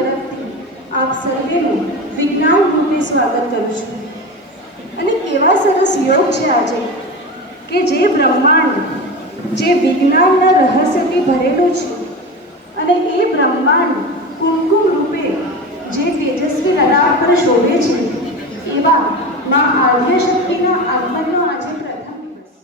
તરફથી આપ સર્વેનું વિજ્ઞાન રૂપે સ્વાગત કરું છું. અને એવા સરસ યોગ છે આજે કે જે બ્રહ્માંડ જે વિજ્ઞાનના રહસ્યથી ભરેલું છે અને એ બ્રહ્માંડ કુમકુમ રૂપે જે તેજસ્વી લલાટ પર શોભે છે એવા મા આદ્ય શક્તિના આગમનનો આજે પ્રથમ દિવસ.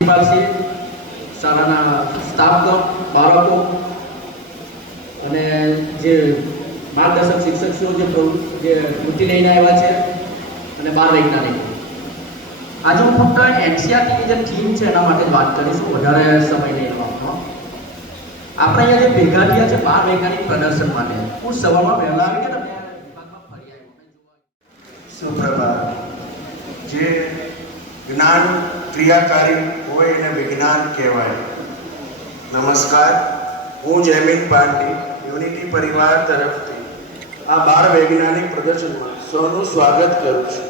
પ્રિન્સિપાલશ્રી, શાળાના સ્ટાફગણ, બાળકો અને જે માર્ગદર્શક શિક્ષકો જે વૃત્તિ લઈને આવ્યા છે અને બાળ વૈજ્ઞાનિકો. આજે હું ફક્ત એનસીઆરટીની જે થીમ છે એના માટે જ વાત કરીશું, વધારે સમય નહીં આપવાનો. આપણે અહીંયા જે ભેગા થયા છે બાળ વૈજ્ઞાનિક પ્રદર્શન માટે, હું સવારમાં વહેલા આવી ગયા ને વિભાગમાં ફરી આવ્યો. સુપ્રભાત. જે જ્ઞાન ક્રિયાકારી હોય એને વિજ્ઞાન કહેવાય. નમસ્કાર, હું જયમીન પાંડે યુનિટી પરિવાર તરફથી આ બાળ વૈજ્ઞાનિક પ્રદર્શનમાં સૌનું સ્વાગત કરું છું.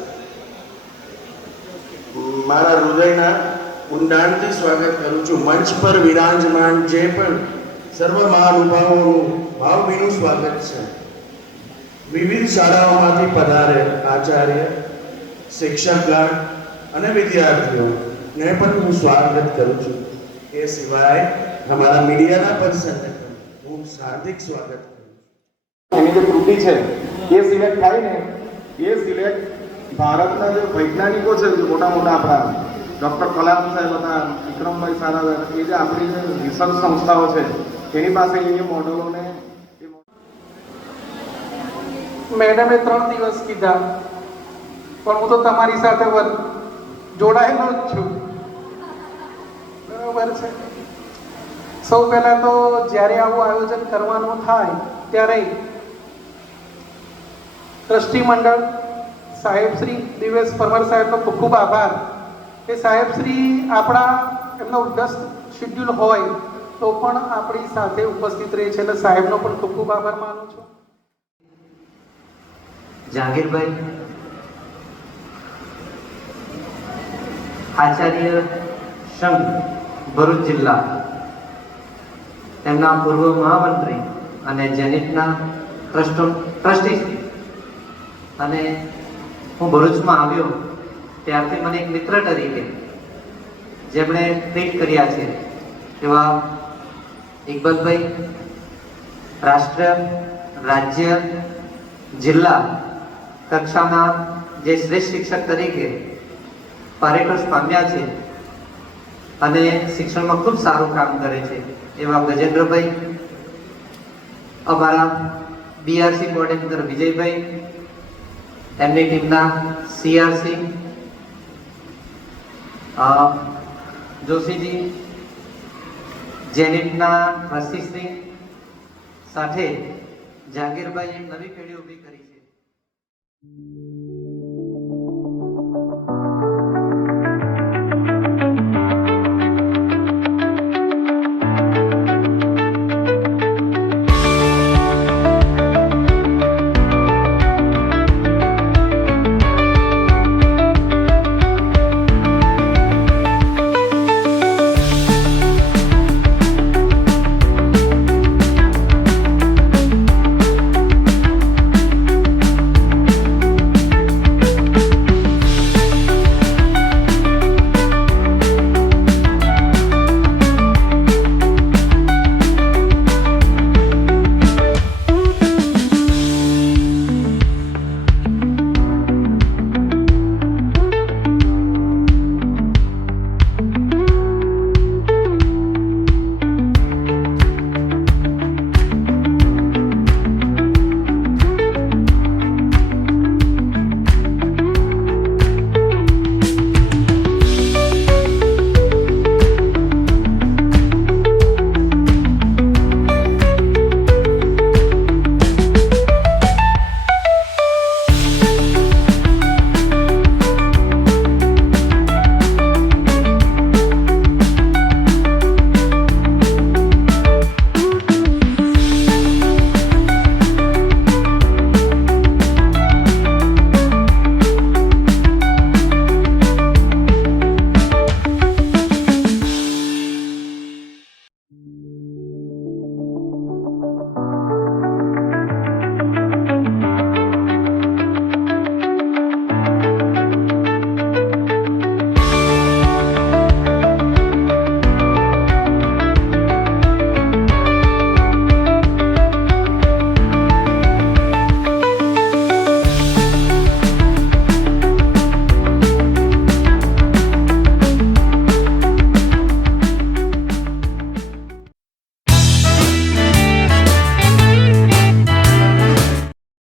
મારા હૃદયના ઊંડાણથી સ્વાગત કરું છું. મંચ પર વિરાજમાન જે પણ સર્વ મહાનુભાવોનું ભાવભીનું સ્વાગત છે. વિવિધ શાળાઓમાંથી પધારે આચાર્ય, શિક્ષકગણ અને વિદ્યાર્થીઓને પણ હું સ્વાગત કરું છું. એ સિવાય અમારા મીડિયાના પર્સનને પણ હું હાર્દિક સ્વાગત કરું છું. એની જે ત્રુટિ છે એ સિલેક્ટ થાય ને, એ સિલેક્ટ ભારતના જે વૈજ્ઞાનિકો છે મોટા મોટા આપણા ડૉક્ટર કલામ સાહેબ હતા, વિક્રમભાઈ સારાભાઈ, એ જે આપણી જે રિસર્ચ સંસ્થાઓ છે એની પાસે એ મોડલોને મેડમે 3 દિવસ કીધા, પણ હું તો તમારી સાથે જોડાયેલો જ છું. બરાબર છે. સૌ પહેલા તો જ્યારે આવું આયોજન કરવાનું થાય ત્યારે ટ્રસ્ટી મંડળ સાહેબશ્રી દિવેશ પરમાર સાહેબનો ખૂબ ખૂબ આભાર. એ સાહેબશ્રી આપણા એમનો વ્યસ્ત શેડ્યુલ હોય તો પણ આપણી સાથે ઉપસ્થિત રહે છે, એટલે સાહેબનો પણ ખૂબ ખૂબ આભાર માનું છું. જહાંગીરભાઈ, આચાર્ય સંઘ ભરૂચ જિલ્લા, તેમના પૂર્વ મહામંત્રી અને જેનિટના ટ્રસ્ટી, અને હું ભરૂચમાં આવ્યો ત્યારથી મને એક મિત્ર તરીકે જેમણે ટ્રીટ કર્યા છે એવા ઇકબાલભાઈ, રાષ્ટ્ર, રાજ્ય, જિલ્લા કક્ષાના જે શ્રેષ્ઠ શિક્ષક તરીકે પારિતોષ પામ્યા છે અને શિક્ષણમાં ખૂબ સારું કામ કરે છે એવા ગજેન્દ્રભાઈ, અમારા બીઆરસી કોર્ડિનેટર વિજયભાઈ, એમની ટીમના સીઆરસી જોશીજી, જેનિટના ટ્રસ્ટીશ્રી, સાથે જહાંગીરભાઈ એક નવી પેઢી ઊભી કરી છે.